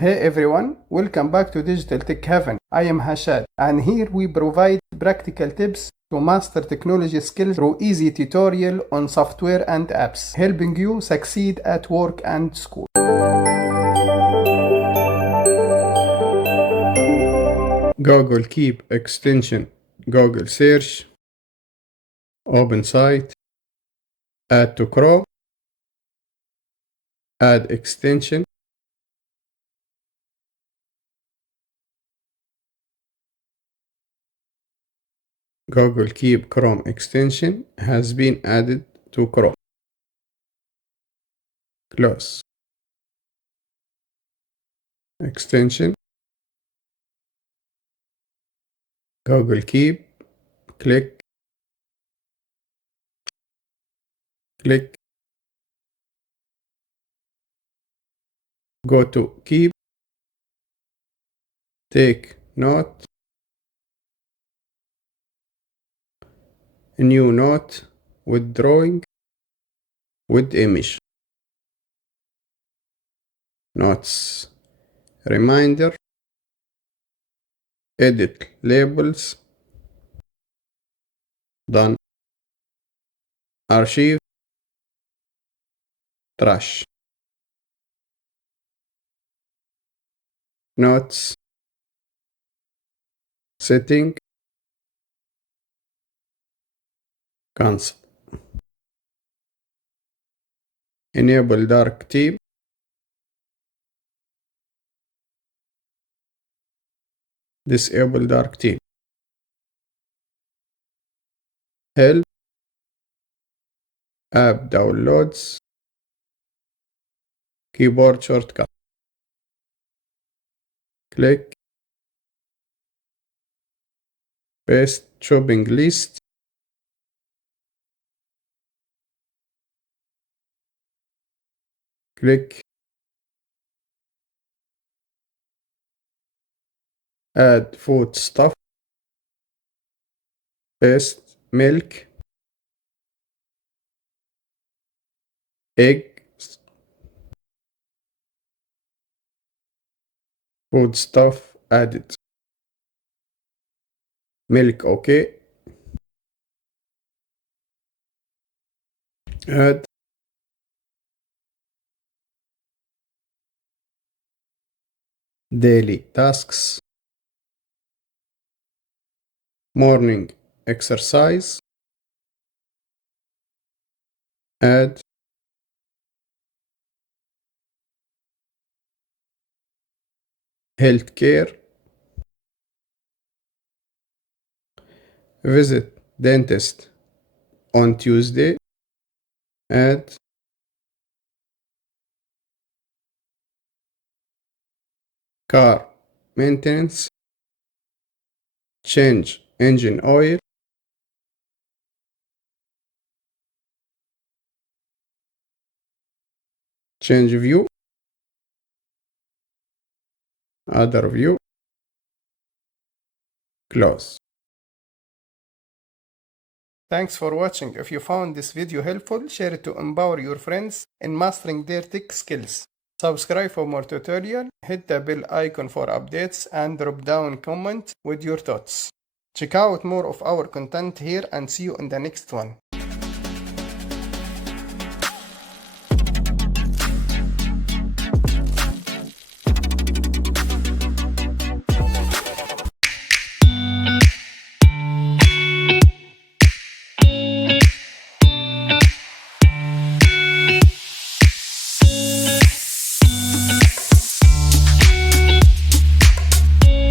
Hey everyone, welcome back to Digital Tech Heaven. I am Hashad, and here we provide practical tips to master technology skills through easy tutorial on software and apps, helping you succeed at work and school. Google Keep extension, Google search, open site, add to Chrome, add extension, Google Keep Chrome extension has been added to Chrome. Close. Extension, Google Keep, click, go to Keep, take note, new note with drawing, with image. Notes, reminder, edit labels, done, archive, trash. Notes, setting, cancel. Enable dark theme, disable dark theme. Help, app downloads, keyboard shortcut. Click, paste shopping list, click, add food stuff, paste milk, egg, food stuff added. Milk okay. Add daily tasks, morning exercise, add healthcare, visit dentist on Tuesday, add car maintenance, change engine oil, change view, other view, close. Thanks for watching. If you found this video helpful, share it to empower your friends in mastering their tech skills. Subscribe for more tutorial, hit the bell icon for updates, and drop down comment with your thoughts. Check out more of our content here and see you in the next one.